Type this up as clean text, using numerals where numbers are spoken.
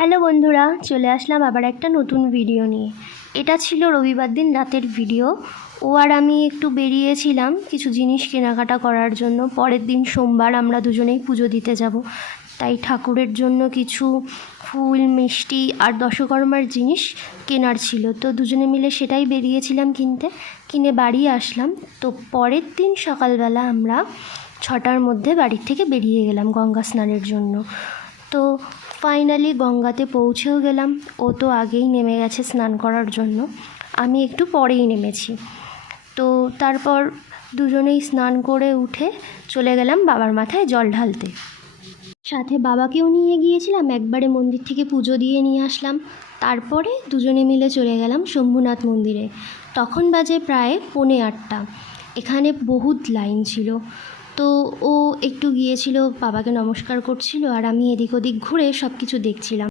Hello বন্ধুরা, চলে আসলাম আবার একটা নতুন ভিডিও নিয়ে। এটা ছিল রবিবার দিন রাতের ভিডিও। ও আর আমি একটু বেরিয়েছিলাম কিছু জিনিস কেনাকাটা করার জন্য। পরের দিন সোমবার আমরা দুজনেই পুজো দিতে যাব, তাই ঠাকুরের জন্য কিছু ফুল, মিষ্টি আর দশকর্মার জিনিস কেনার ছিল। তো দুজনে মিলে সেটাই বেরিয়েছিলাম কিনে বাড়ি আসলাম। তো পরের দিন সকালবেলা আমরা 6টার মধ্যে বাড়ির থেকে বেরিয়ে গেলাম গঙ্গা স্নানের জন্য। তো ফাইনালি গঙ্গাতে পৌঁছেও গেলাম। ও তো আগেই নেমে গেছে স্নান করার জন্য, আমি একটু পরেই নেমেছি। তো তারপর দুজনেই স্নান করে উঠে চলে গেলাম বাবার মাথায় জল ঢালতে। সাথে বাবাকেও নিয়ে গিয়েছিলাম, একবারে মন্দির থেকে পুজো দিয়ে নিয়ে আসলাম। তারপরে দুজনে মিলে চলে গেলাম শম্ভুনাথ মন্দিরে। তখন বাজে প্রায় 7:45। এখানে বহুত লাইন ছিল। তো ও একটু গিয়েছিল, বাবাকে নমস্কার করছিল, আর আমি এদিক ওদিক ঘুরে সব কিছু দেখছিলাম।